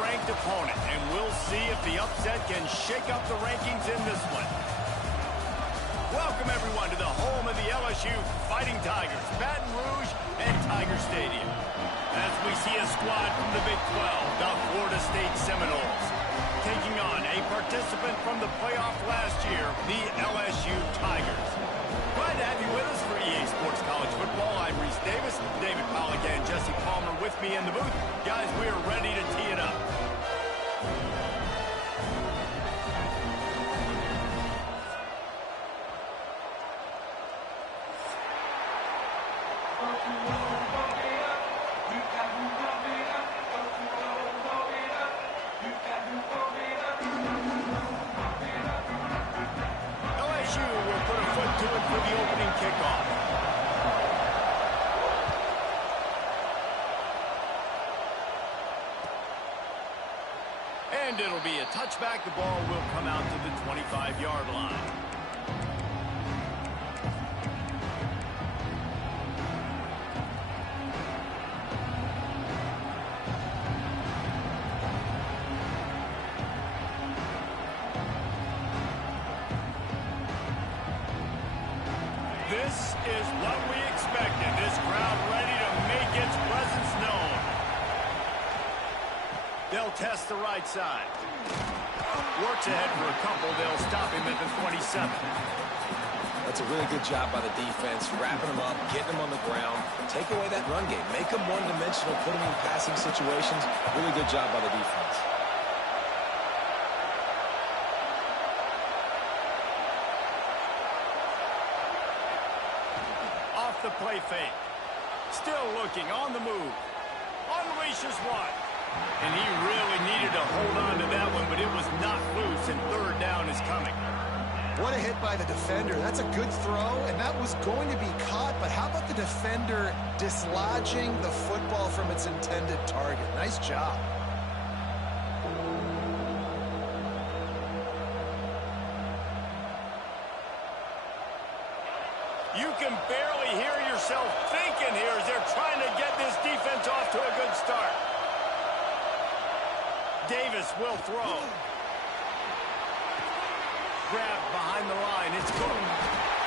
unranked opponent, and we'll see if the upset can shake up the rankings in this one. Welcome, everyone, to the home of the LSU Fighting Tigers, Baton Rouge and Tiger Stadium. As we see a squad from the Big 12, the Florida State Seminoles, taking on a participant from the playoff last year, the LSU Tigers. Glad to have you with us for EA Sports College Football. I'm Reese Davis, David Pollock, and Jesse Palmer with me in the booth. Guys, we are ready to tee it up. LSU will put a foot to it for the opening kickoff. And it'll be a touchback. The ball will come out to the 25-yard line. This is what we expected. This crowd ready to make its presence known. They'll test the right side. Works ahead for a couple. They'll stop him at the 27. That's a really good job by the defense, wrapping him up, getting him on the ground. Take away that run game. Make him one-dimensional, put him in passing situations. Really good job by the defense. Off the play fake. Still looking, on the move. Unleashes one. And he really needed to hold on to that one, but it was knocked loose, and third down is coming. What a hit by the defender. That's a good throw, and that was going to be caught, but how about the defender dislodging the football from its intended target? Nice job. You can barely hear yourself thinking here as they're trying to get this defense off to a good start. Davis will throw. Grab behind the line. It's good.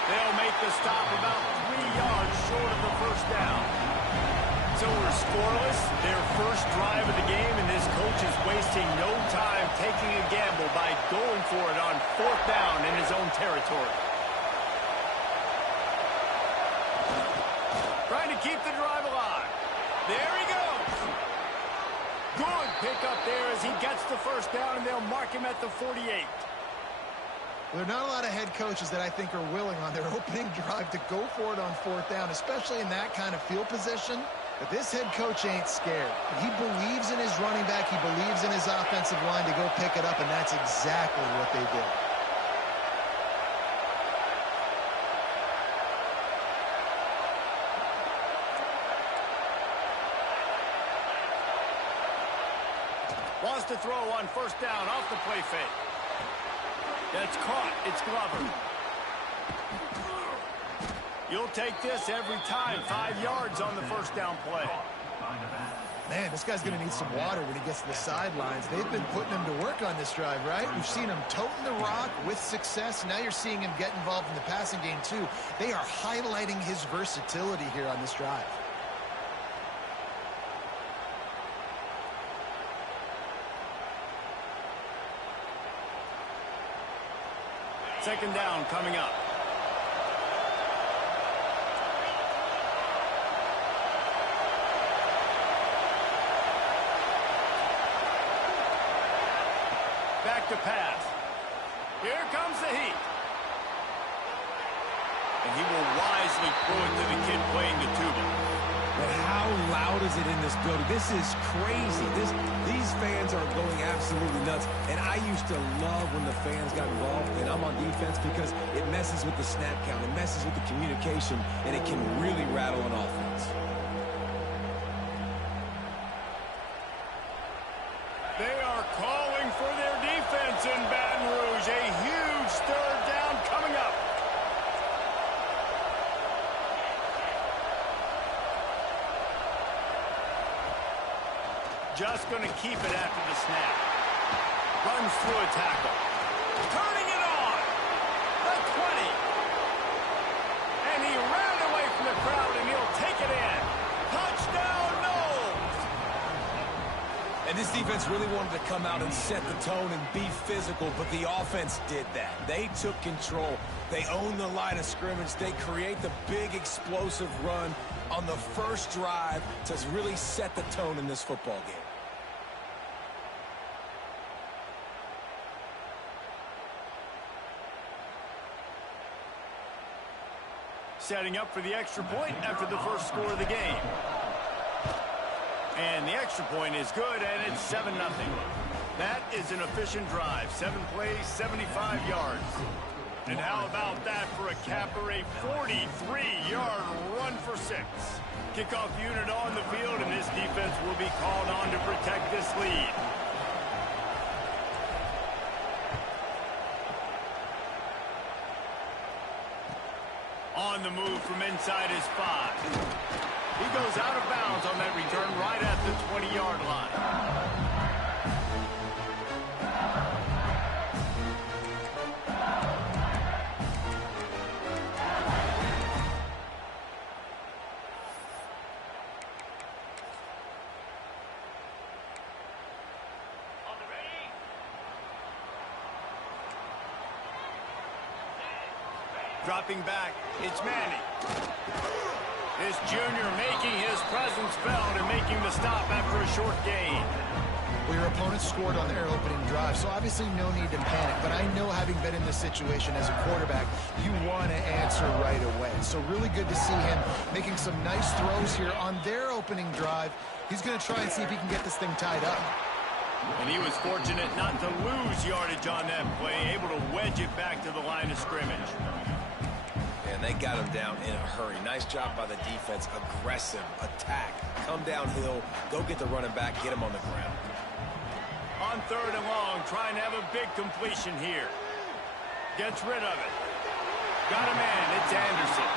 They'll make the stop about 3 yards short of the first down. So we're scoreless. Their first drive of the game, and this coach is wasting no time taking a gamble by going for it on fourth down in his own territory. Trying to keep the drive alive. There he goes. Good pickup there as he gets the first down, and they'll mark him at the 48. There are not a lot of head coaches that I think are willing on their opening drive to go for it on fourth down, especially in that kind of field position. But this head coach ain't scared. He believes in his running back. He believes in his offensive line to go pick it up, and that's exactly what they did. Wants to throw on first down off the play fake. That's caught. It's Glover. You'll take this every time. 5 yards on the first down play. Man, this guy's going to need some water when he gets to the sidelines. They've been putting him to work on this drive, right? We've seen him toting the rock with success. Now you're seeing him get involved in the passing game, too. They are highlighting his versatility here on this drive. Second down coming up. Back to pass. Here comes the heat. And he will wisely throw it to the kid playing the tuba. But how loud is it in this building? This is crazy. These fans are going absolutely nuts. And I used to love when the fans got involved, and I'm on defense, because it messes with the snap count. It messes with the communication, and it can really rattle an offense. They are calling for their defense in Baton Rouge. A huge third down coming up. Just going to keep it after the snap. through a tackle. Turning it on. The 20. And he ran away from the crowd, and he'll take it in. Touchdown, Knowles. And this defense really wanted to come out and set the tone and be physical, but the offense did that. They took control. They owned the line of scrimmage. They create the big explosive run on the first drive to really set the tone in this football game. Setting up for the extra point after the first score of the game. And the extra point is good, and it's 7-0. That is an efficient drive. 7 plays, 75 yards. And how about that for a capper, a 43-yard run for 6. Kickoff unit on the field, and this defense will be called on to protect this lead. On the move from inside his 5. He goes out of bounds on that return right at the 20-yard line. Dropping back, it's Manning. This junior making his presence felt and making the stop after a short gain. Well, your opponent scored on their opening drive, so obviously no need to panic. But I know, having been in this situation as a quarterback, you want to answer right away. So really good to see him making some nice throws here on their opening drive. He's going to try and see if he can get this thing tied up. And he was fortunate not to lose yardage on that play, able to wedge it back to the line of scrimmage. And they got him down in a hurry. Nice job by the defense. Aggressive, attack, come downhill, go get the running back, get him on the ground. On 3rd and long, trying to have a big completion here. Gets rid of it. Got a man, it's Anderson.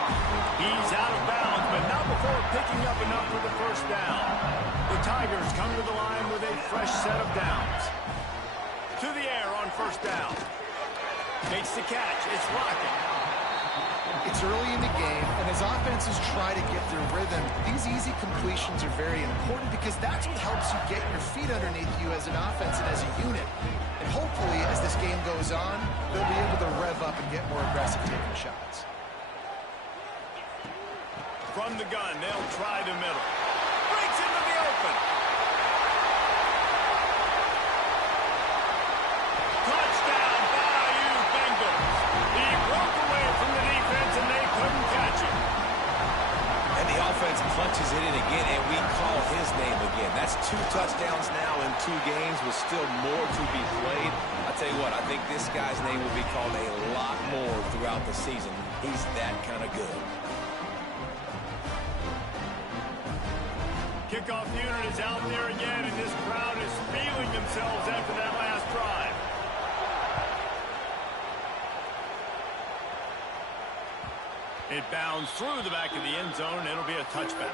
He's out of bounds, but not before picking up enough for the first down. The Tigers come to the line with a fresh set of downs. To the air on 1st down. Makes the catch, it's Lockett. It's early in the game, and as offenses try to get their rhythm, these easy completions are very important because that's what helps you get your feet underneath you as an offense and as a unit. And hopefully, as this game goes on, they'll be able to rev up and get more aggressive taking shots. From the gun, they'll try the middle. Breaks into the open. Touchdown, Bayou Bengals. He broke away from the defense, and they couldn't catch him. And the offense punches it in again, and we call his name again. That's 2 touchdowns now in 2 games with still more to be played. I tell you what, I think this guy's name will be called a lot more throughout the season. He's that kind of good. Kickoff unit is out there again, and this crowd is feeling themselves after that last drive. It bounds through the back of the end zone, and it'll be a touchback.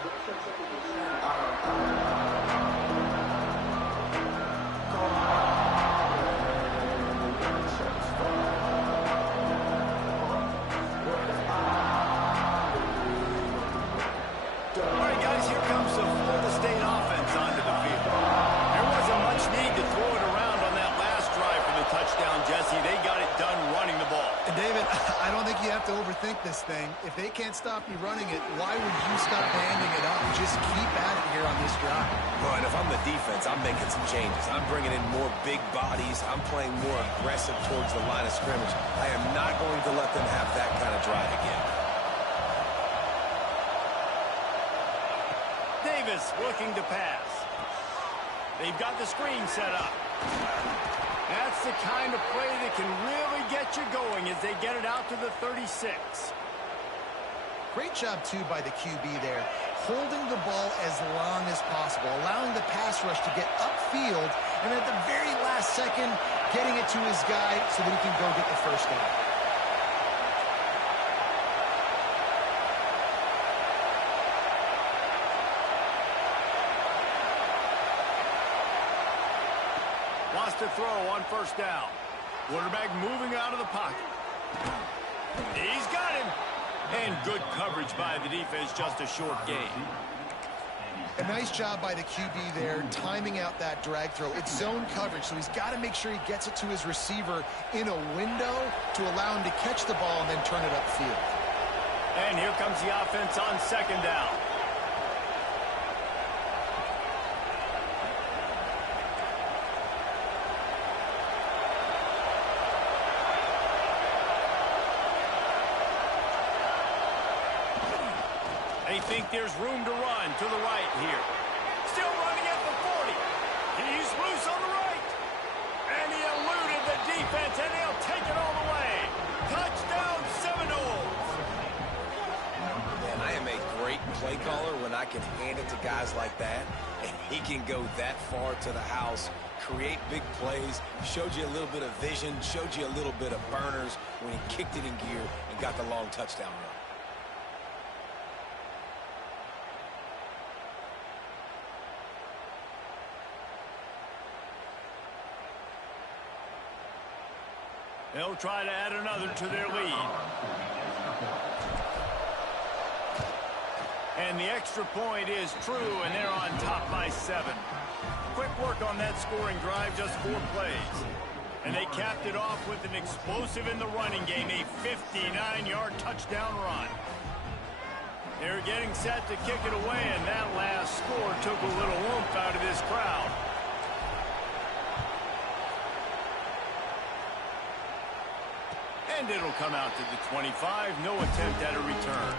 All right, guys, here comes the Florida State offense onto the field. There wasn't much need to throw it around on that last drive for the touchdown, Jesse. They got it done running the ball. And David, I don't think you have to overthink this thing. If they can't stop you running it, why would you stop handing it up and just keep at it here on this drive? Well, and if I'm the defense, I'm making some changes. I'm bringing in more big bodies. I'm playing more aggressive towards the line of scrimmage. I am not going to let them have that kind of drive again. Davis looking to pass. They've got the screen set up. That's the kind of play that can really get you going as they get it out to the 36. Great job, too, by the QB there, holding the ball as long as possible, allowing the pass rush to get upfield, and at the very last second, getting it to his guy so that he can go get the first down. Wants to throw on first down. Quarterback moving out of the pocket. He's got him. And good coverage by the defense, just a short gain. A nice job by the QB there, timing out that drag throw. It's zone coverage, so he's got to make sure he gets it to his receiver in a window to allow him to catch the ball and then turn it upfield. And here comes the offense on second down. They think there's room to run to the right here. Still running at the 40. He's loose on the right. And he eluded the defense, and he'll take it all the way. Touchdown, Seminoles. Man, I am a great play caller when I can hand it to guys like that. And he can go that far to the house, create big plays, showed you a little bit of vision, showed you a little bit of burners when he kicked it in gear and got the long touchdown run. They'll try to add another to their lead. And the extra point is true, and they're on top by 7. Quick work on that scoring drive, just 4 plays. And they capped it off with an explosive in the running game, a 59-yard touchdown run. They're getting set to kick it away, and that last score took a little oomph out of this crowd. And it'll come out to the 25. No attempt at a return.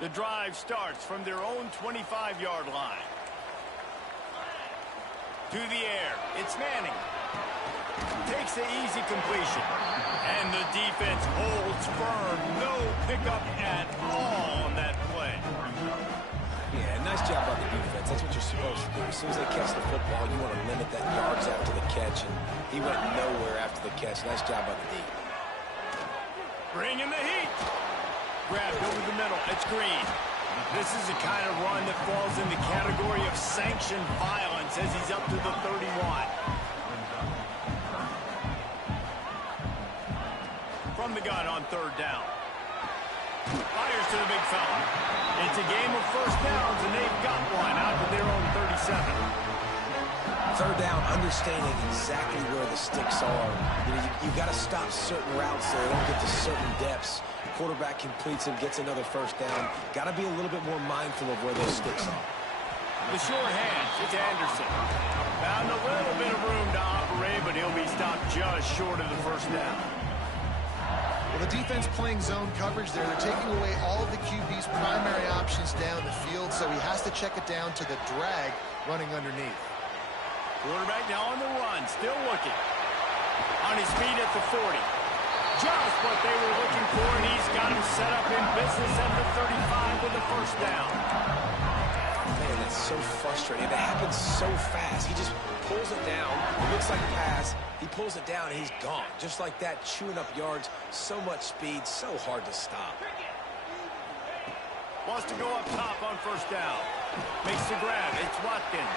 The drive starts from their own 25-yard line. To the air. It's Manning. Takes the easy completion. And the defense holds firm. No pickup at all on that play. Yeah, nice job by the defense. That's what you're supposed to do. As soon as they catch the football, you want to limit that yards after the catch. And he went nowhere after the catch. Nice job by the D. Bringing the heat. Grabbed over the middle. It's Green. This is the kind of run that falls in the category of sanctioned violence as he's up to the 31. From the gun on third down. Fires to the big fella. It's a game of first downs, and they've got one out to their own 37. Third down, understanding exactly where the sticks are. You've got to stop certain routes so they don't get to certain depths. Quarterback completes and gets another first down. Got to be a little bit more mindful of where those sticks are. The sure hands, it's Anderson. Found a little bit of room to operate, but he'll be stopped just short of the first down. Well, the defense playing zone coverage there. They're taking away all of the QB's primary options down the field, so he has to check it down to the drag running underneath. Quarterback now on the run, still looking. On his feet at the 40. Just what they were looking for, and he's got him set up in business at the 35 with the first down. Man, that's so frustrating. It happens so fast. He just pulls it down. It looks like a pass. He pulls it down, and he's gone. Just like that, chewing up yards. So much speed, so hard to stop. Wants to go up top on first down. Makes the grab. It's Watkins.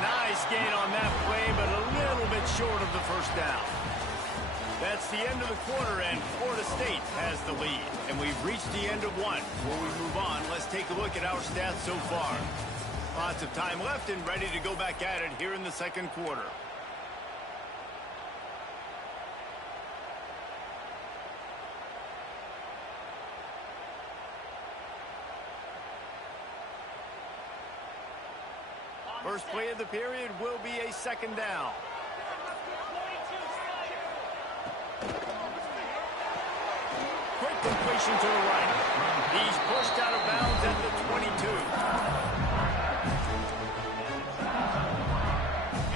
Nice gain on that play, but a little bit short of the first down. That's the end of the quarter, and Florida State has the lead. And we've reached the end of one. Before we move on, let's take a look at our stats so far. Lots of time left and ready to go back at it here in the second quarter. First play of the period will be a second down. Quick completion to the right. He's pushed out of bounds at the 22.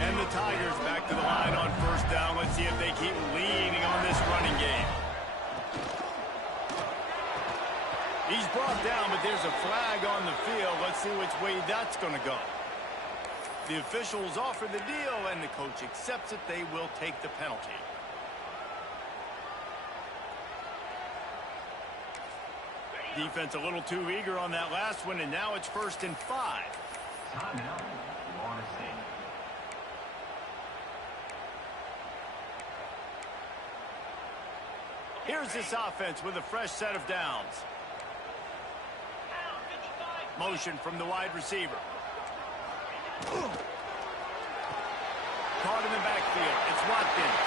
And the Tigers back to the line on first down. Let's see if they keep leaning on this running game. He's brought down, but there's a flag on the field. Let's see which way that's going to go. The officials offer the deal, and the coach accepts it. They will take the penalty. Defense a little too eager on that last one, and now it's 1st and 5. Timeout, Florida State. Here's this offense with a fresh set of downs. Motion from the wide receiver. Caught in the backfield. It's Watkins.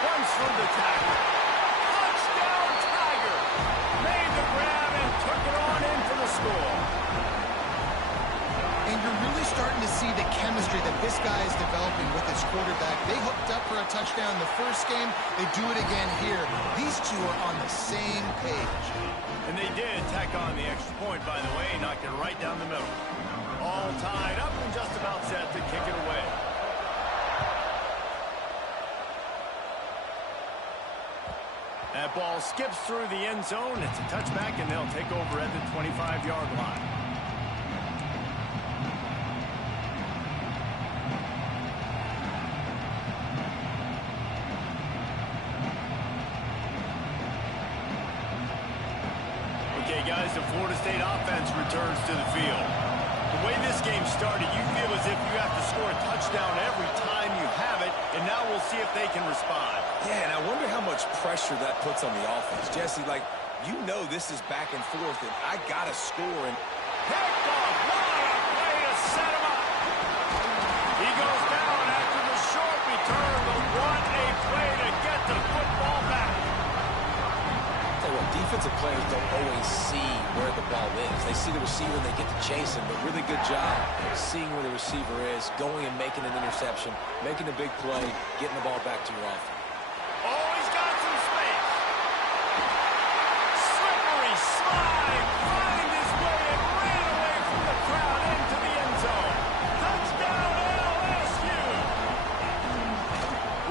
Runs through the tackle. Touchdown, Tiger! Made the grab and took it on in for the score. And you're really starting to see the chemistry that this guy is developing with his quarterback. They hooked up for a touchdown the first game. They do it again here. These two are on the same page. And they did tack on the extra point, by the way. Knocked it right down the middle. All tied up and just about set to kick it away. That ball skips through the end zone. It's a touchback, and they'll take over at the 25-yard line. Okay, guys, the Florida State offense returns to the field. The way this game started, you feel as if you have to score a touchdown every time you have it, and now we'll see if they can respond. Yeah, and I wonder how much pressure that puts on the offense. Jesse, like, you know this is back and forth, and I got to score. And picked off. What a way to set him up. He goes down after the short return, but what a play to get the football back. Tell you what, defensive players don't always see where the ball is. They see the receiver and they get to chase him, but really good job seeing where the receiver is, going and making an interception, making a big play, getting the ball back to your offense. Oh, he's got some space. Slippery slide, find his way and ran away from the crowd into the end zone. Touchdown LSU.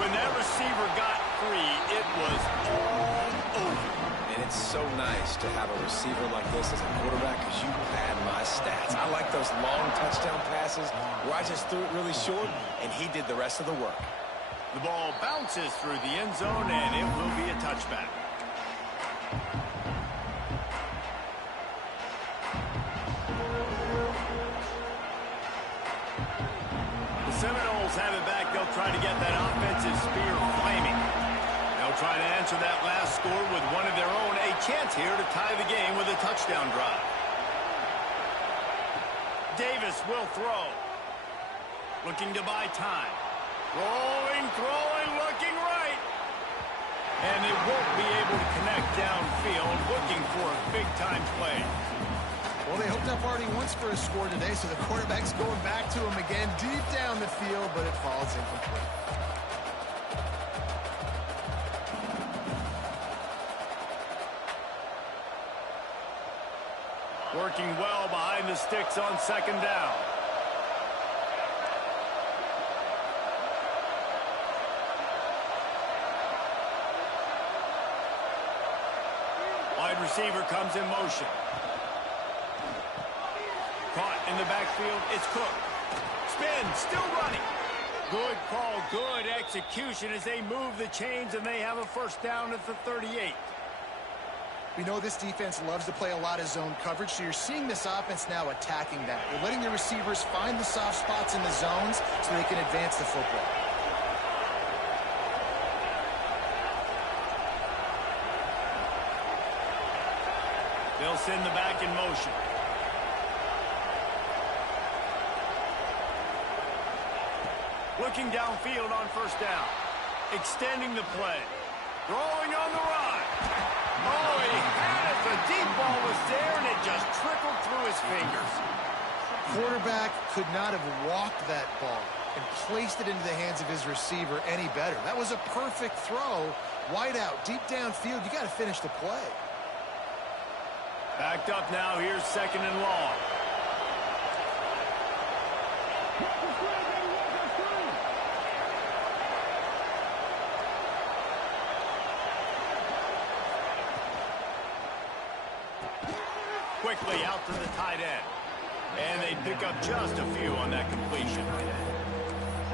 When that receiver got free, it was all over. And it's so nice to have a receiver like this as a quarterback because you pad my stats. I like those long touchdown passes where I just threw it really short and he did the rest of the work. The ball bounces through the end zone, and it will be a touchback. The Seminoles have it back. They'll try to get that offensive spear flaming. They'll try to answer that last score with one of their own. A chance here to tie the game with a touchdown drive. Davis will throw. Looking to buy time. Rolling, throwing, looking right. And they won't be able to connect downfield, looking for a big-time play. Well, they hooked up already once for a score today, so the quarterback's going back to him again deep down the field, but it falls incomplete. Working well behind the sticks on 2nd down. Wide receiver comes in motion. Caught in the backfield. It's Cook. Spin, still running. Good call, good execution as they move the chains, and they have a 1st down at the 38. We know this defense loves to play a lot of zone coverage, so you're seeing this offense now attacking that. They're letting the receivers find the soft spots in the zones so they can advance the football. They'll send the back in motion. Looking downfield on 1st down. Extending the play. Throwing on the run. Oh, he had it. The deep ball was there, and it just trickled through his fingers. Quarterback could not have walked that ball and placed it into the hands of his receiver any better. That was a perfect throw. Wide out, deep downfield. You got to finish the play. Backed up now. Here's 2nd and long. Quickly out to the tight end. And they pick up just a few on that completion.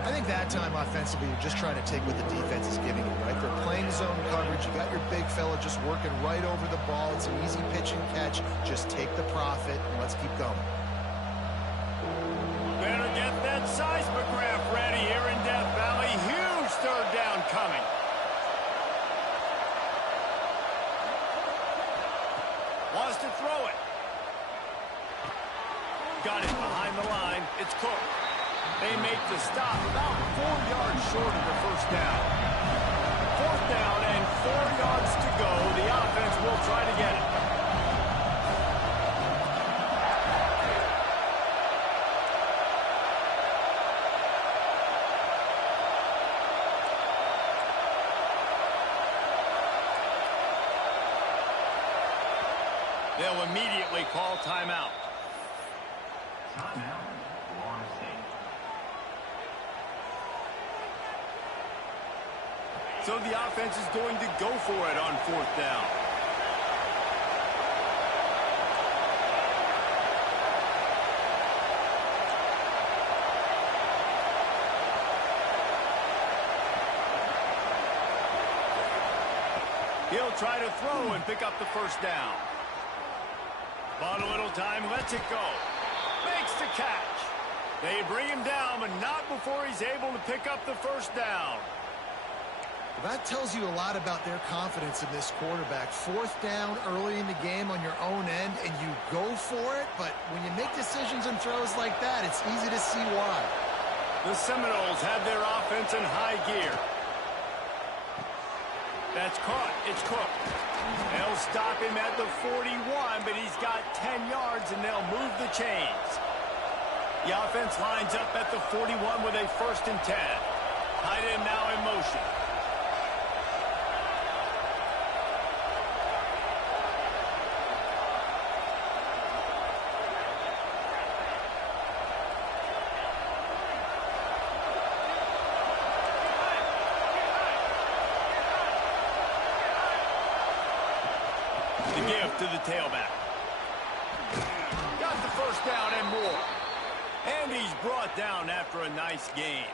I think that time offensively, you're just trying to take what the defense is giving you, right? They're playing zone coverage. You got your big fella just working right over the ball. It's an easy pitch and catch. Just take the profit, and let's keep going. Better get that seismograph ready here in Death Valley. Huge third down coming. Wants to throw it. Got it behind the line. It's Cook. They make the stop about 4 yards short of the first down. Fourth down and 4 yards to go. The offense will try to get it. They'll immediately call timeout. Timeout, Florida State. So the offense is going to go for it on fourth down. He'll try to throw and pick up the first down. Bought a little time, lets it go. Makes the catch. They bring him down, but not before he's able to pick up the first down. Well, that tells you a lot about their confidence in this quarterback. Fourth down early in the game on your own end, and you go for it, but when you make decisions and throws like that, it's easy to see why. The Seminoles have their offense in high gear. That's caught. It's Cook. They'll stop him at the 41, but he's got 10 yards, and they'll move the chains. The offense lines up at the 41 with a 1st and 10. Tight end now in motion. The give to the tailback. Got the first down and more. And he's brought down after a nice game.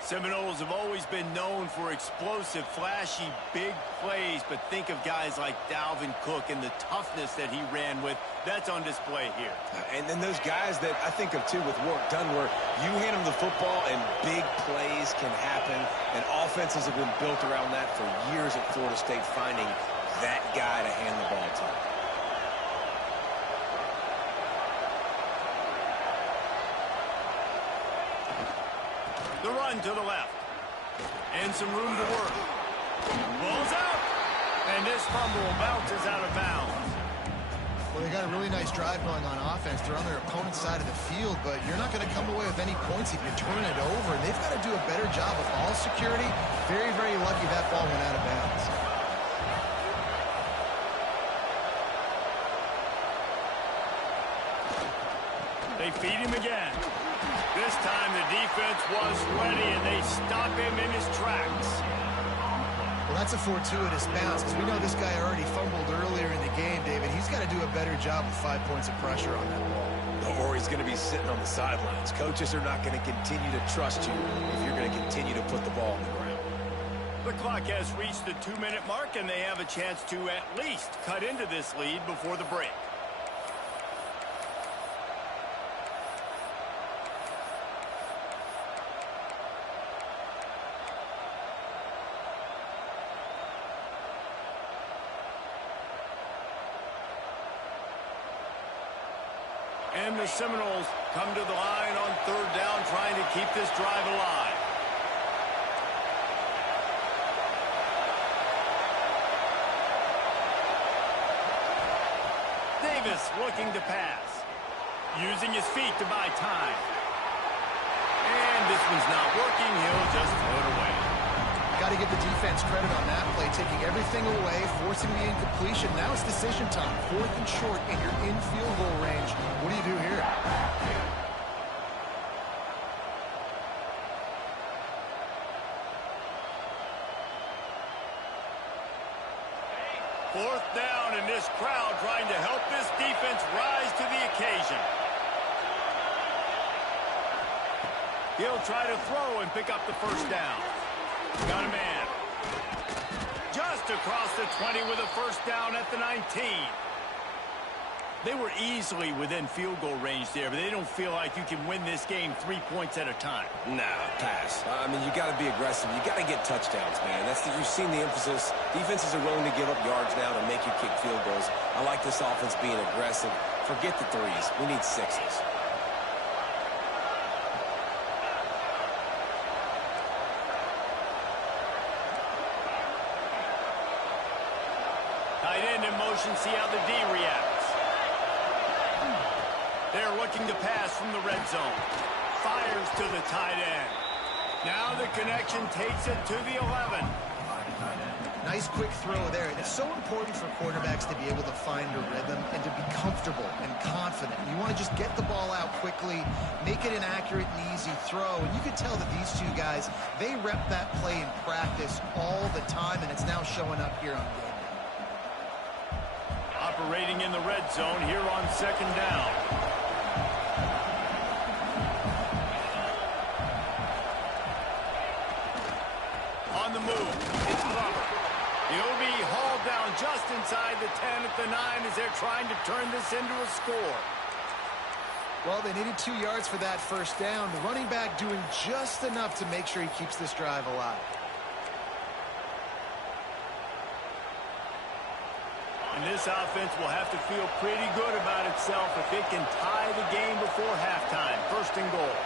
Seminoles have always been known for explosive, flashy, big plays, but think of guys like Dalvin Cook and the toughness that he ran with. That's on display here. And then those guys that I think of, too, with Warwick Dunn, where you hand them the football and big plays can happen, and offenses have been built around that for years at Florida State, finding that guy to hand the ball to. The run to the left. And some room to work. Ball's out. And this fumble bounces out of bounds. Well, they got a really nice drive going on offense. They're on their opponent's side of the field, but you're not going to come away with any points if you turn it over. And they've got to do a better job of ball security. Very, very lucky that ball went out of bounds. They feed him again. This time the defense was ready, and they stop him in his tracks. Well, that's a fortuitous bounce, because we know this guy already fumbled earlier in the game, David. He's got to do a better job with 5 points of pressure on that ball. Or he's going to be sitting on the sidelines. Coaches are not going to continue to trust you if you're going to continue to put the ball on the ground. The clock has reached the 2-minute mark, and they have a chance to at least cut into this lead before the break. And the Seminoles come to the line on third down, trying to keep this drive alive. Davis looking to pass. Using his feet to buy time. And this one's not working. He'll just throw it away. Got to give the defense credit on that play, taking everything away, forcing the incompletion. Now it's decision time. 4th and short, and you're in field goal range. What do you do here? 4th down, and this crowd trying to help this defense rise to the occasion. He'll try to throw and pick up the 1st down. Got a man. Just across the 20 with a 1st down at the 19. They were easily within field goal range there, but they don't feel like you can win this game 3 points at a time. Nah, pass. I mean, you got to be aggressive. You got to get touchdowns, man. You've seen the emphasis. Defenses are willing to give up yards now to make you kick field goals. I like this offense being aggressive. Forget the 3s. We need 6s. Tight end in motion, see how the D reacts. They're looking to pass from the red zone. Fires to the tight end. Now the connection takes it to the 11. Nice quick throw there. It's so important for quarterbacks to be able to find a rhythm and to be comfortable and confident. You want to just get the ball out quickly, make it an accurate and easy throw. And you can tell that these two guys, they rep that play in practice all the time, and it's now showing up here on game day. Operating in the red zone here on 2nd down. On the move, it's covered. He'll be hauled down just inside the 10 at the 9 as they're trying to turn this into a score. Well, they needed 2 yards for that 1st down. The running back doing just enough to make sure he keeps this drive alive. And this offense will have to feel pretty good about itself if it can tie the game before halftime. 1st and goal.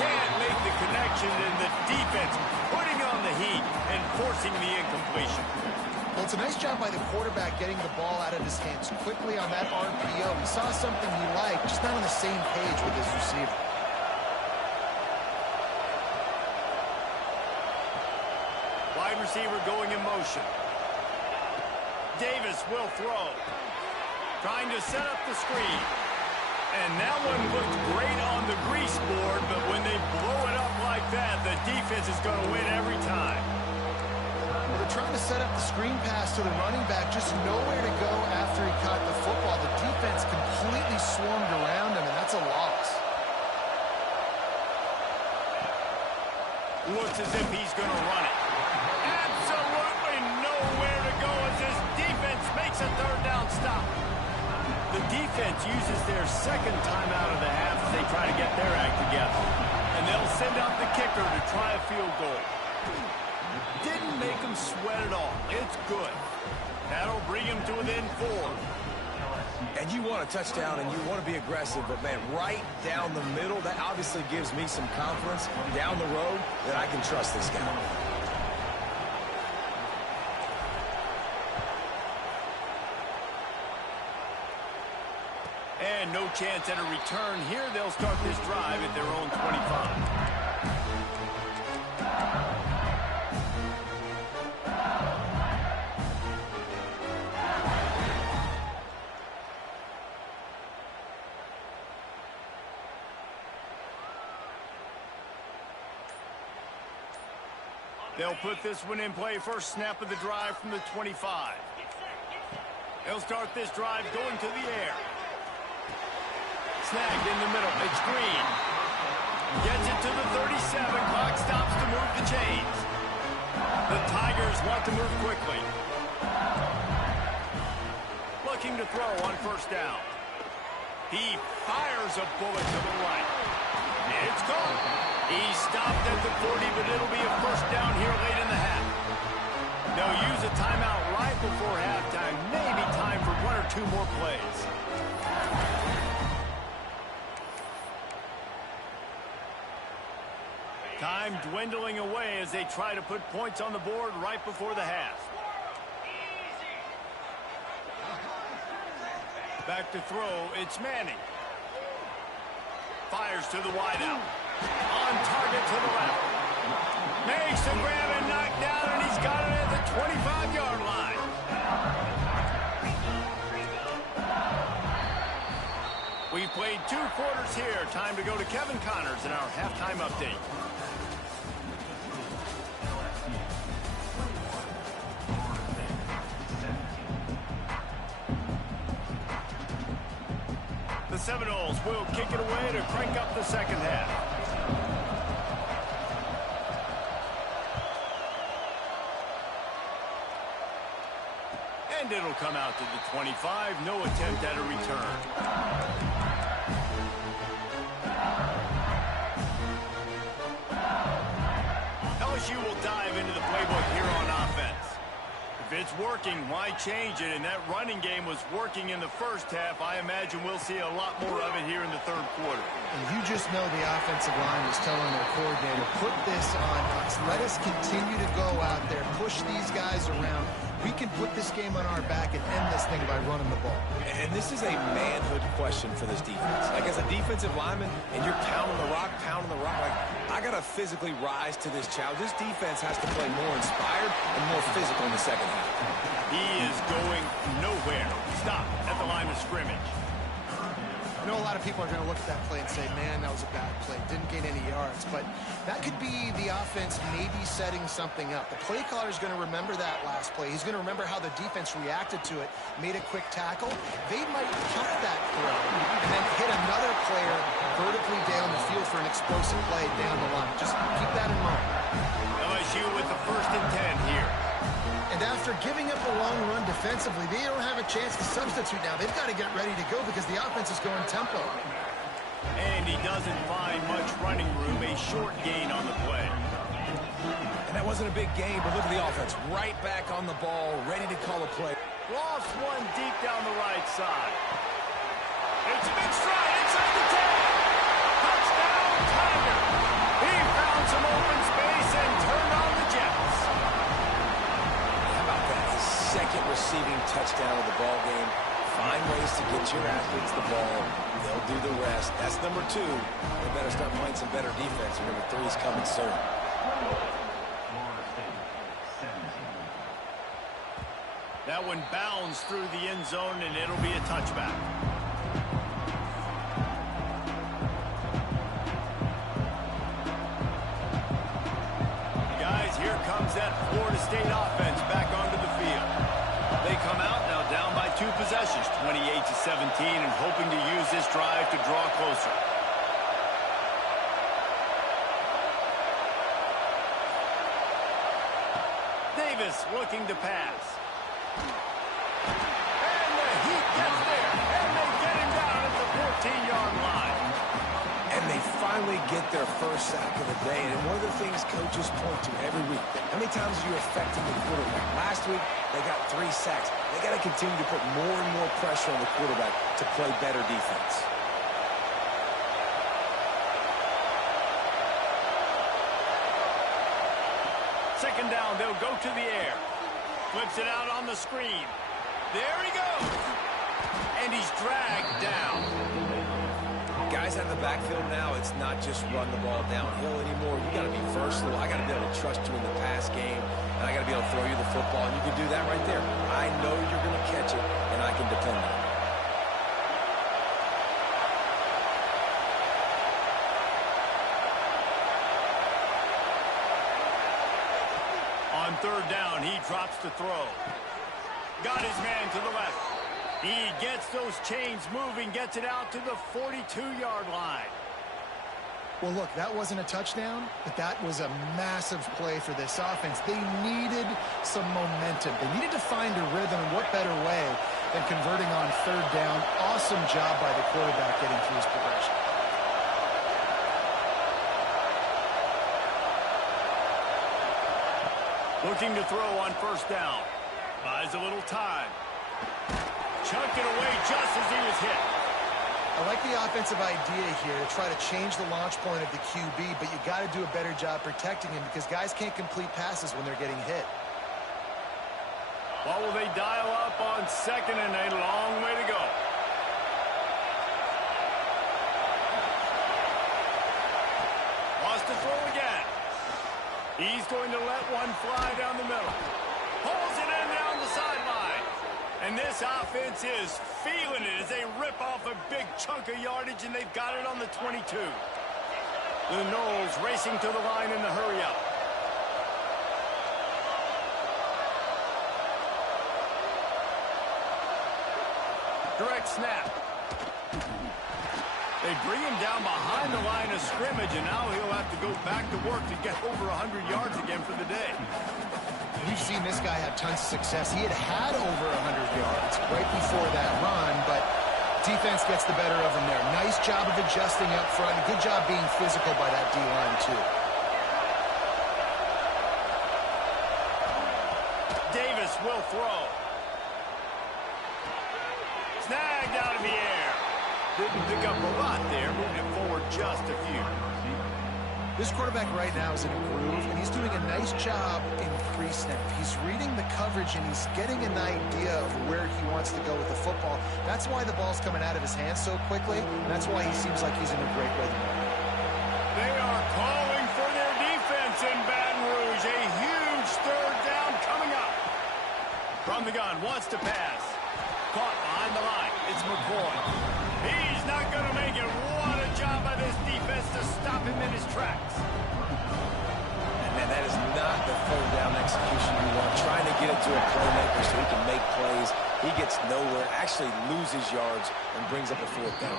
Can't make the connection, and the defense putting on the heat and forcing the incompletion. Well, it's a nice job by the quarterback getting the ball out of his hands quickly on that RPO. He saw something he liked, just not on the same page with his receiver. Wide receiver going in motion. Davis will throw. Trying to set up the screen. And that one looked great on the grease board, but when they blow it up like that, the defense is going to win every time. Well, they're trying to set up the screen pass to the running back, just nowhere to go after he caught the football. The defense completely swarmed around him, and that's a loss. Looks as if he's going to run it. Absolutely nowhere to go as this defense makes a 3rd down stop. The defense uses their 2nd timeout of the half as they try to get their act together. And they'll send out the kicker to try a field goal. Didn't make them sweat at all. It's good. That'll bring him to within 4. And you want a touchdown and you want to be aggressive, but, man, right down the middle, that obviously gives me some confidence down the road that I can trust this guy. And no chance at a return here. They'll start this drive at their own 25. They'll put this one in play. 1st snap of the drive from the 25. They'll start this drive going to the air. Snagged in the middle. It's Green. Gets it to the 37. Clock stops to move the chains. The Tigers want to move quickly. Looking to throw on 1st down. He fires a bullet to the right. It's gone. He stopped at the 40, but it'll be a 1st down here late in the half. They'll use a timeout right before halftime. Maybe time for 1 or 2 more plays. Time dwindling away as they try to put points on the board right before the half. Back to throw, it's Manning. Fires to the wideout. On target to the left. Makes the grab and knocked down, and he's got it at the 25-yard line. We've played 2 quarters here. Time to go to Kevin Connors in our halftime update. The Seminoles will kick it away to crank up the second half. And it'll come out to the 25. No attempt at a return. LSU will dive into the playbook here on offense. If it's working, why change it? And that running game was working in the first half. I imagine we'll see a lot more of it here in the third quarter. And you just know the offensive line is telling their coordinator, put this on us. Let us continue to go out there, push these guys around. We can put this game on our back and end this thing by running the ball. And this is a manhood question for this defense. Like, as a defensive lineman, and you're pounding the rock, like, I got to physically rise to this challenge. This defense has to play more inspired and more physical in the second half. He is going nowhere. Stop at the line of scrimmage. I know a lot of people are going to look at that play and say, man, that was a bad play. Didn't gain any yards. But that could be the offense maybe setting something up. The play caller is going to remember that last play. He's going to remember how the defense reacted to it, made a quick tackle. They might punt that throw and then hit another player vertically down the field for an explosive play down the line. Just keep that in mind. LSU with the 1st and 10 here. And after giving up a long run defensively, they don't have a chance to substitute now. They've got to get ready to go because the offense is going tempo. And he doesn't find much running room, a short gain on the play. And that wasn't a big gain, but look at the offense. Right back on the ball, ready to call a play. Lost one deep down the right side. It's a big stride inside the 10. Touchdown, Tiger. He found some open space and turned on the Jets. Second receiving touchdown of the ball game. Find ways to get your athletes the ball. They'll do the rest. That's number 2. They better start playing some better defense. And number 3 is coming soon. That one bounds through the end zone, and it'll be a touchback. Guys, here comes that Florida State offense back onto the field. They come out now down by 2 possessions, 28-17, and hoping to use this drive to draw closer. Davis looking to pass. And the Heat gets there, and they get him down at the 14-yard line. And they finally get their first sack of the day. And one of the things coaches point to every week, how many times are you affecting the quarterback? Last week, they got 3 sacks. They got to continue to put more and more pressure on the quarterback to play better defense. Second down, they'll go to the air. Flips it out on the screen. There he goes. And he's dragged down. Guys out of the backfield now, it's not just run the ball downhill anymore. You got to be versatile. I got to be able to trust you in the pass game, and I got to be able to throw you the football, and you can do that right there. I know you're going to catch it, and I can depend on it. On third down, he drops to throw. Got his man to the left. He gets those chains moving, gets it out to the 42-yard line. Well, look, that wasn't a touchdown, but that was a massive play for this offense. They needed some momentum. They needed to find a rhythm, and what better way than converting on third down. Awesome job by the quarterback getting through his progression. Looking to throw on first down. Buys a little time. Chucked it away just as he was hit. I like the offensive idea here to try to change the launch point of the QB, but you got to do a better job protecting him because guys can't complete passes when they're getting hit. What will they dial up on second and a long way to go? Wants to throw again. He's going to let one fly down the middle. Pulls it in down the sideline. And And this offense is feeling it as they rip off a big chunk of yardage, and they've got it on the 22. The Knowles racing to the line in the hurry-up. Direct snap. They bring him down behind the line of scrimmage, and now he'll have to go back to work to get over 100 yards again for the day. We've seen this guy have tons of success. He had over 100 yards right before that run, but defense gets the better of him there. Nice job of adjusting up front. Good job being physical by that D-line, too. Davis will throw. Snagged out of the air. Didn't pick up a lot there, moving it forward just a few. This quarterback right now is in a groove, and he's doing a nice job in pre-snap. He's reading the coverage, and he's getting an idea of where he wants to go with the football. That's why the ball's coming out of his hands so quickly, and that's why he seems like he's in a great rhythm. They are calling for their defense in Baton Rouge. A huge third down coming up. From the gun, wants to pass. Caught behind the line. It's McCoy. He's not going to make it. What a job by this defense to stop him in his tracks. And man, that is not the third down execution you want. Trying to get it to a playmaker so he can make plays. He gets nowhere, actually loses yards, and brings up a fourth down.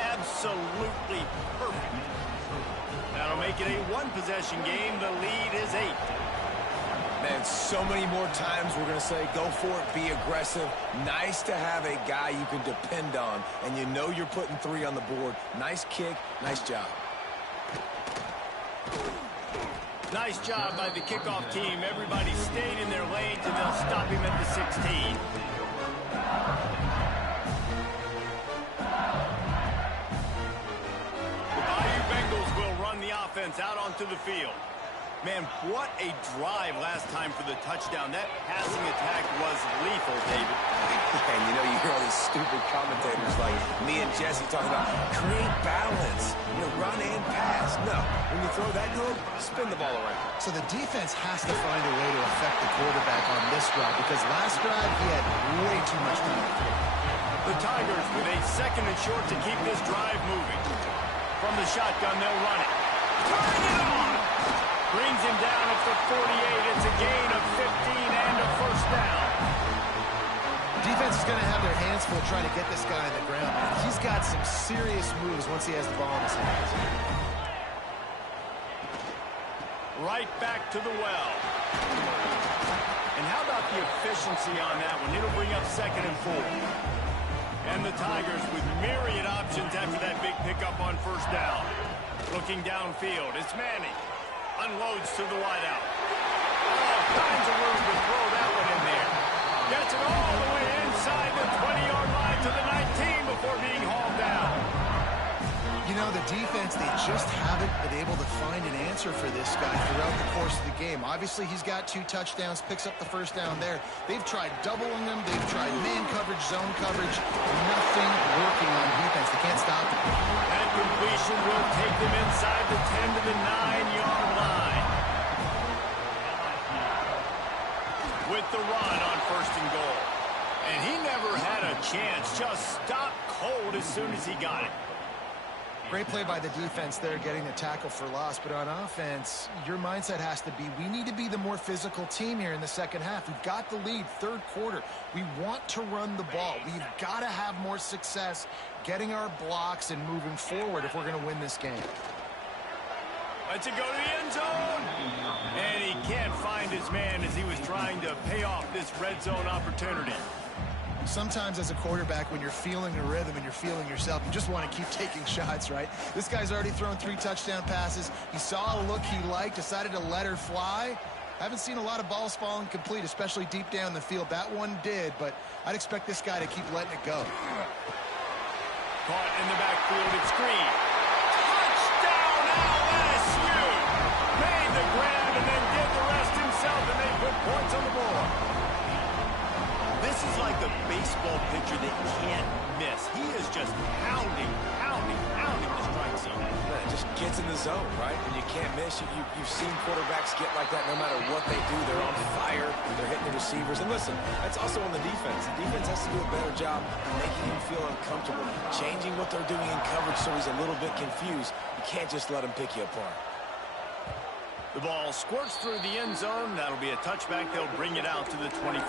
Absolutely perfect. That'll make it a one-possession game. The lead is 8. Man, so many more times we're going to say, go for it, be aggressive. Nice to have a guy you can depend on, and you know you're putting 3 on the board. Nice kick, nice job. Nice job by the kickoff team. Everybody stayed in their lanes, and they'll stop him at the 16. The Bayou Bengals will run the offense out onto the field. Man, what a drive last time for the touchdown. That passing attack was lethal, David. And you know, you hear all these stupid commentators like me and Jesse talking about create balance, run and pass. No, when you throw that good, spin the ball around. So the defense has to find a way to affect the quarterback on this drive, because last drive he had way too much time. The Tigers with a second and short to keep this drive moving. From the shotgun, they'll run it. Turn it on! Brings him down at the 48. It's a gain of 15 and a first down. Defense is going to have their hands full trying to get this guy on the ground, man. He's got some serious moves once he has the ball in his hands. Right back to the well. And how about the efficiency on that one? It'll bring up second and 4. And the Tigers with myriad options after that big pickup on first down. Looking downfield, it's Manning. Unloads to the wideout. All kinds of room to throw that one in there. Gets it all the way inside the 20-yard line to the 19 before being hauled down. You know, the defense, they just haven't been able to find an answer for this guy throughout the course of the game. Obviously, he's got 2 touchdowns, picks up the first down there. They've tried doubling him. They've tried man coverage, zone coverage. Nothing working on defense. They can't stop him. That completion will take them inside the 10 to the 9-yard line. With the run on first and goal. And he never had a chance. Just stopped cold as soon as he got it. Great play by the defense there, getting the tackle for loss. But on offense, your mindset has to be, we need to be the more physical team here in the second half. We've got the lead, third quarter. We want to run the ball. We've got to have more success getting our blocks and moving forward if we're going to win this game. Lets it go to the end zone. And he can't find his man as he was trying to pay off this red zone opportunity. Sometimes as a quarterback, when you're feeling the rhythm and you're feeling yourself, you just want to keep taking shots, right? This guy's already thrown 3 touchdown passes. He saw a look he liked, decided to let her fly. Haven't seen a lot of balls falling complete, especially deep down the field. That one did, but I'd expect this guy to keep letting it go. Caught in the backfield, it's Green. Touchdown, LSU! Made the grab and then did the rest himself, and they put points on the board. This is like a baseball pitcher that can't miss. He is just pounding the strike zone. It just gets in the zone, right? And you can't miss. You've seen quarterbacks get like that no matter what they do. They're on fire. They're hitting the receivers. And listen, that's also on the defense. The defense has to do a better job making him feel uncomfortable, changing what they're doing in coverage so he's a little bit confused. You can't just let him pick you apart. The ball squirts through the end zone. That'll be a touchback. They'll bring it out to the 25.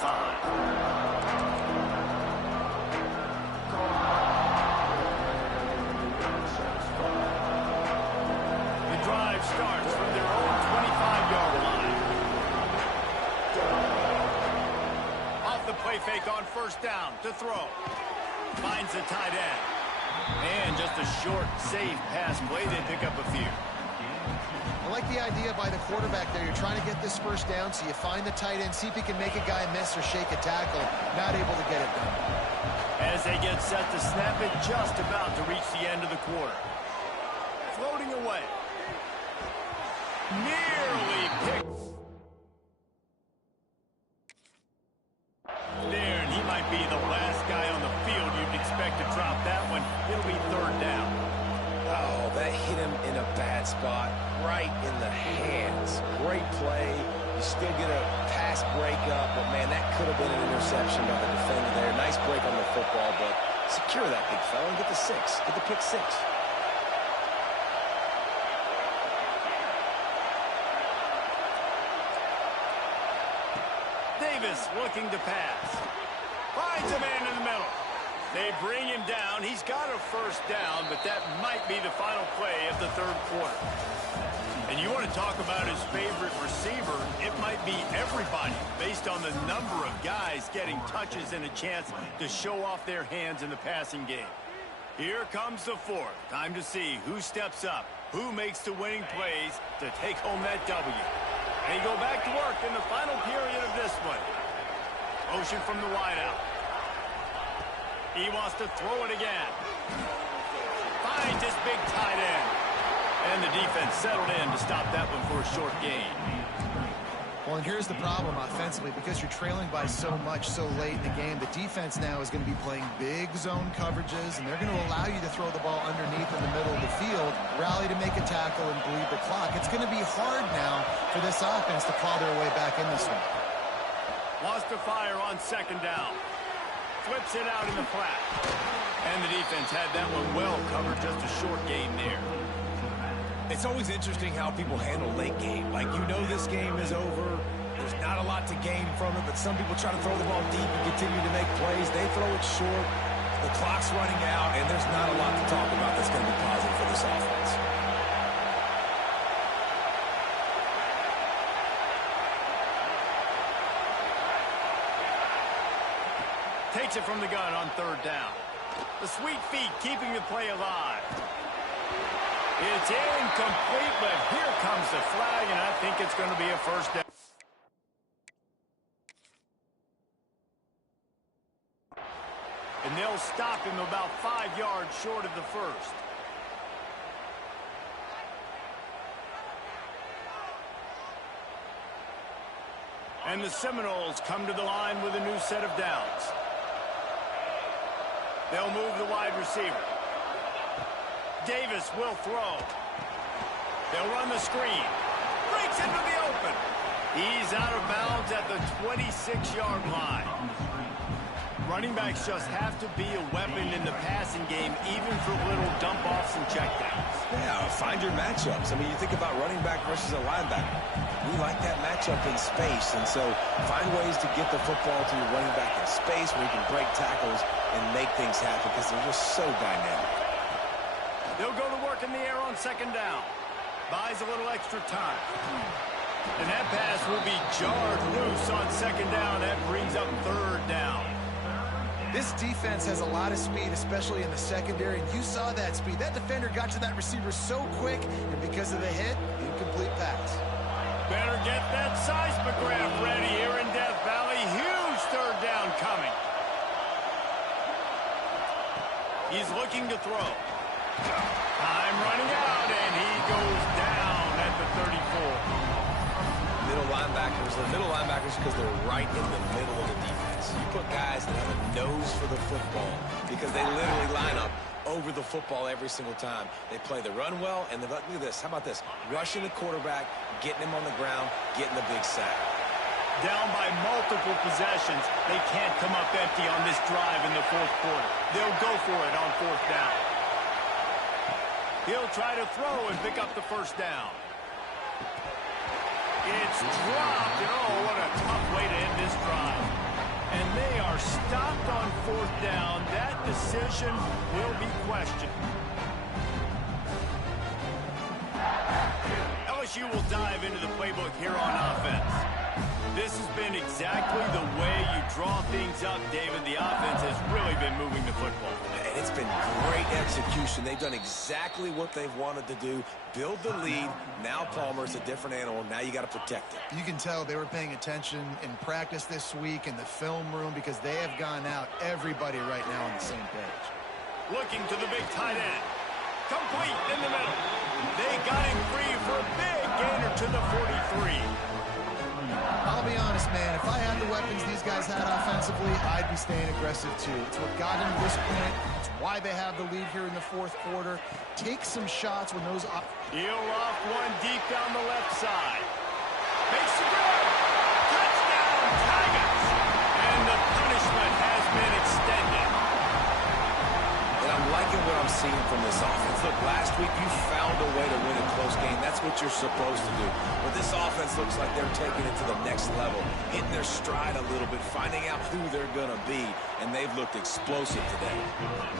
Starts from their own 25-yard line. Off the play fake on first down to throw. Finds the tight end. And just a short, safe pass play. They pick up a few. I like the idea by the quarterback there. You're trying to get this first down, so you find the tight end, see if he can make a guy miss or shake a tackle. Not able to get it done. As they get set to snap it, just about to reach the end of the quarter. Floating away. Nearly picked. There, and he might be the last guy on the field you'd expect to drop that one. It'll be third down. Oh, that hit him in a bad spot, right in the hands. Great play. You still get a pass breakup, but, man, that could have been an interception by the defender there. Nice break on the football, but secure that big fella and get the six. Get the pick six. Davis looking to pass. Finds a man in the middle. They bring him down. He's got a first down, but that might be the final play of the third quarter. And you want to talk about his favorite receiver, it might be everybody based on the number of guys getting touches and a chance to show off their hands in the passing game. Here comes the fourth. Time to see who steps up, who makes the winning plays to take home that W. They go back to work in the final period of this one. Motion from the wideout. He wants to throw it again. Finds his big tight end. And the defense settled in to stop that one for a short gain. Well, and here's the problem offensively. Because you're trailing by so much so late in the game, the defense now is going to be playing big zone coverages, and they're going to allow you to throw the ball underneath in the middle of the field, rally to make a tackle, and bleed the clock. It's going to be hard now for this offense to claw their way back in this one. Wants to fire on second down. Flips it out in the flat. And the defense had that one well covered, just a short gain there. It's always interesting how people handle late game. Like, you know this game is over. There's not a lot to gain from it, but some people try to throw the ball deep and continue to make plays. They throw it short. The clock's running out, and there's not a lot to talk about that's going to be positive for this offense. Takes it from the gun on third down. The sweet feet keeping the play alive. It's incomplete, but here comes the flag, and I think it's going to be a first down. And they'll stop him about 5 yards short of the first. And the Seminoles come to the line with a new set of downs. They'll move the wide receiver. Davis will throw. They'll run the screen. Breaks into the open. He's out of bounds at the 26-yard line. Running backs just have to be a weapon in the passing game, even for little dump-offs and checkdowns. Yeah, find your matchups. I mean, you think about running back versus a linebacker. We like that matchup in space, and so find ways to get the football to your running back in space where you can break tackles and make things happen because they're just so dynamic. They'll go to work in the air on second down. Buys a little extra time. And that pass will be jarred loose on second down. That brings up third down. This defense has a lot of speed, especially in the secondary, and you saw that speed. That defender got to that receiver so quick, and because of the hit, incomplete pass. Better get that seismograph ready here in Death Valley. Huge third down coming. He's looking to throw. Time running out, and he goes down at the 34. Middle linebackers because they're right in the middle of the defense. You put guys that have a nose for the football because they literally line up over the football every single time. They play the run well, and look at this. How about this? Rushing the quarterback, getting him on the ground, getting the big sack. Down by multiple possessions, they can't come up empty on this drive in the fourth quarter. They'll go for it on fourth down. He'll try to throw and pick up the first down. It's dropped, and oh, what a tough way to end this drive. And they are stopped on fourth down. That decision will be questioned. LSU will dive into the playbook here on offense. This has been exactly the way you draw things up, David. The offense has really been moving the football. And it's been great execution. They've done exactly what they've wanted to do. Build the lead. Now Palmer's a different animal. Now you got to protect it. You can tell they were paying attention in practice this week in the film room because they have gone out everybody right now on the same page. Looking to the big tight end. Complete in the middle. They got him free for a big gainer to the 43. I'll be honest, man. If I had the weapons these guys had offensively, I'd be staying aggressive too. It's what got them to this point. It's why they have the lead here in the fourth quarter. Take some shots when those... He'll off one deep down the left side. Makes the grab. Touchdown, Tigers. And the punishment has been extended. And I'm liking what I'm seeing from this offense. Look, last week you found a way to win a close game. That's what you're supposed to do. But this offense looks like they're taking it to the next level, hitting their stride a little bit, finding out who they're going to be, and they've looked explosive today.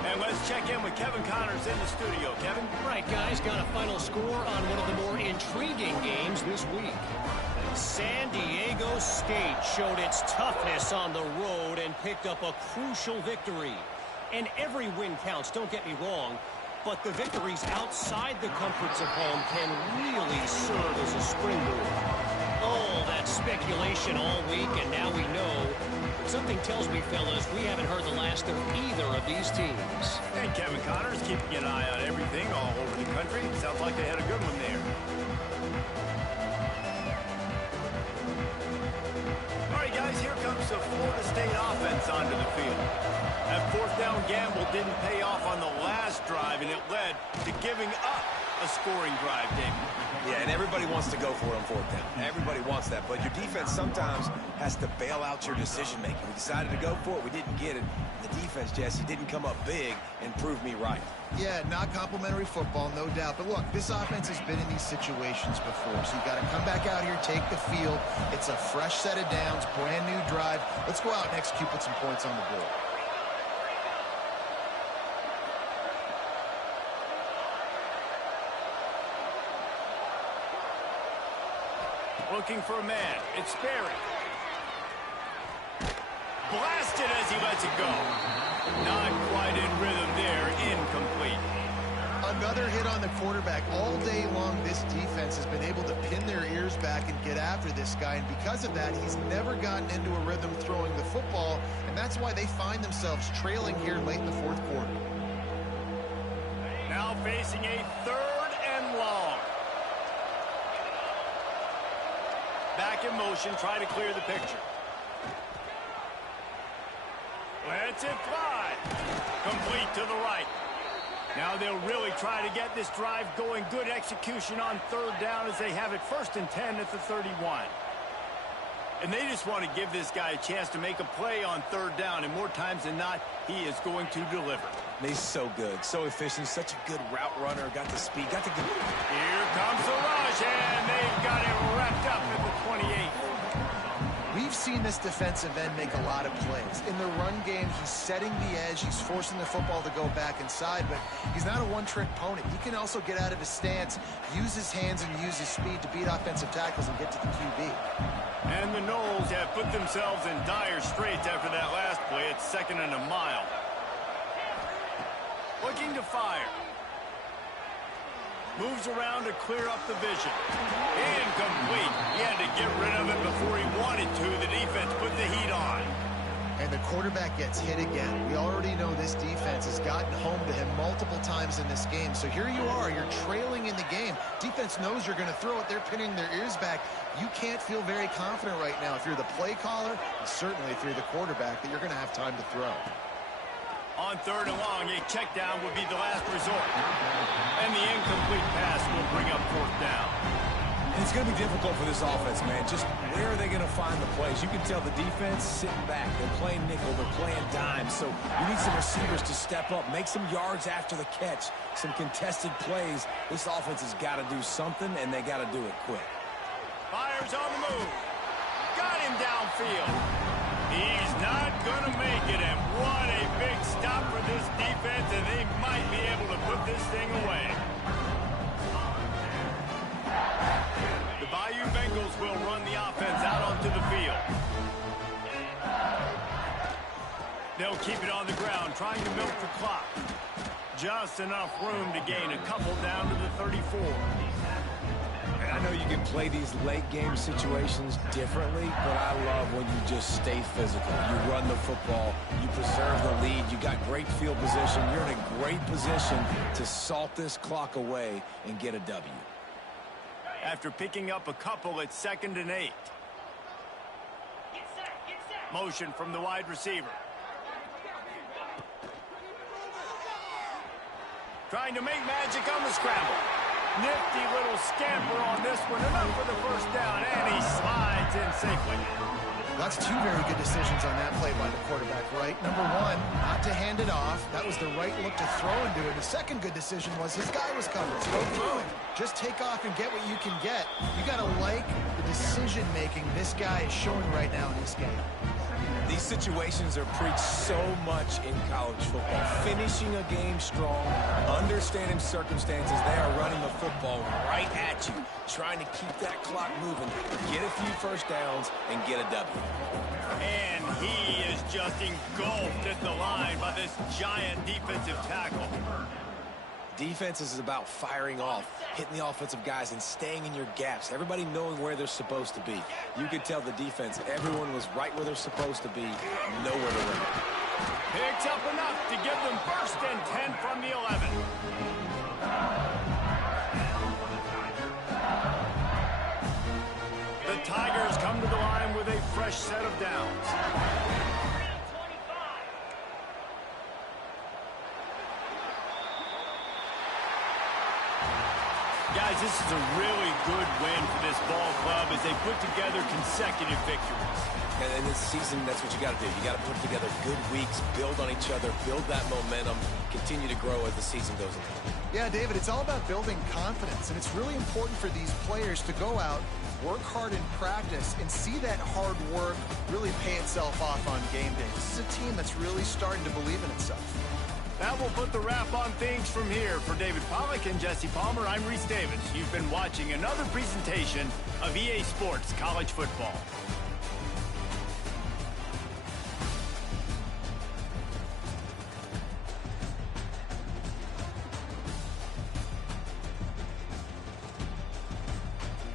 And let's check in with Kevin Connors in the studio. Kevin? Right, guys, got a final score on one of the more intriguing games this week. San Diego State showed its toughness on the road and picked up a crucial victory. And every win counts, don't get me wrong, but the victories outside the comforts of home can really serve as a springboard. Oh, that speculation all week, and now we know. Something tells me, fellas, we haven't heard the last of either of these teams. And Kevin Connors keeping an eye on everything all over the country. Sounds like they had a good one there. All right, guys, here comes the Florida State offense onto the field. That fourth down gamble didn't pay off on the last drive, and it led to giving up a scoring drive, David. Yeah, and everybody wants to go for it on fourth down. Everybody wants that, but your defense sometimes has to bail out your decision-making. We decided to go for it. We didn't get it. The defense, Jesse, didn't come up big and prove me right. Yeah, not complimentary football, no doubt. But look, this offense has been in these situations before, so you got to come back out here, take the field. It's a fresh set of downs, brand new drive. Let's go out and execute, put some points on the board. Looking for a man. It's Sperry. Blasted as he lets it go. Not quite in rhythm there. Incomplete. Another hit on the quarterback. All day long, this defense has been able to pin their ears back and get after this guy. And because of that, he's never gotten into a rhythm throwing the football. And that's why they find themselves trailing here late in the fourth quarter. Now facing a third and long. Back in motion, try to clear the picture. Lets it fly. Complete to the right. Now they'll really try to get this drive going. Good execution on third down as they have it 1st and 10 at the 31. And they just want to give this guy a chance to make a play on third down, and more times than not, he is going to deliver. He's so good, so efficient, such a good route runner, got the speed, got the good... Here comes the rush, and they've got it wrapped up at the 28. We've seen this defensive end make a lot of plays. In the run game, he's setting the edge, he's forcing the football to go back inside, but he's not a one-trick pony. He can also get out of his stance, use his hands, and use his speed to beat offensive tackles and get to the QB. And the Noles have put themselves in dire straits after that last play. It's 2nd and a mile. Looking to fire. Moves around to clear up the vision. Incomplete. He had to get rid of it before he wanted to. The defense put the heat on. And the quarterback gets hit again. We already know this defense has gotten home to him multiple times in this game. So here you are, you're trailing in the game. Defense knows you're going to throw it. They're pinning their ears back. You can't feel very confident right now if you're the play caller, and certainly if you're the quarterback, that you're going to have time to throw. On 3rd and long, a check down would be the last resort. And the incomplete pass will bring up 4th down. It's going to be difficult for this offense, man. Just where are they going to find the plays? You can tell the defense sitting back. They're playing nickel. They're playing dime. So you need some receivers to step up, make some yards after the catch, some contested plays. This offense has got to do something, and they got to do it quick. Fires on the move. Got him downfield. He's not going to make it, and what a big stop for this defense, and they might be able to put this thing away. The Bayou Bengals will run the offense out onto the field. They'll keep it on the ground, trying to milk the clock. Just enough room to gain a couple down to the 34. I know you can play these late-game situations differently, but I love when you just stay physical. You run the football. You preserve the lead. You got great field position. You're in a great position to salt this clock away and get a W. After picking up a couple, it's 2nd and 8. Motion from the wide receiver. Trying to make magic on the scramble. Nifty little scamper on this one, enough for the 1st down, and he slides in safely. That's 2 very good decisions on that play by the quarterback, right? Number 1, not to hand it off. That was the right look to throw into it. The second good decision was his guy was covered. So don't throw it. Just take off and get what you can get. You got to like the decision-making this guy is showing right now in this game. These situations are preached so much in college football. Finishing a game strong, understanding circumstances. They are running the football right at you, trying to keep that clock moving, get a few 1st downs, and get a W. And he is just engulfed at the line by this giant defensive tackle. Defense is about firing off, hitting the offensive guys, and staying in your gaps. Everybody knowing where they're supposed to be. You could tell the defense, everyone was right where they're supposed to be, nowhere to run. Picks up enough to give them 1st and 10 from the 11. The Tigers come to the line with a fresh set of downs. Guys, this is a really good win for this ball club as they put together consecutive victories. And in this season, that's what you got to do. You got to put together good weeks, build on each other, build that momentum, continue to grow as the season goes on. Yeah, David, it's all about building confidence, and it's really important for these players to go out, work hard in practice, and see that hard work really pay itself off on game day. This is a team that's really starting to believe in itself. That will put the wrap on things from here. For David Pollack and Jesse Palmer, I'm Reese Davis. You've been watching another presentation of EA Sports College Football.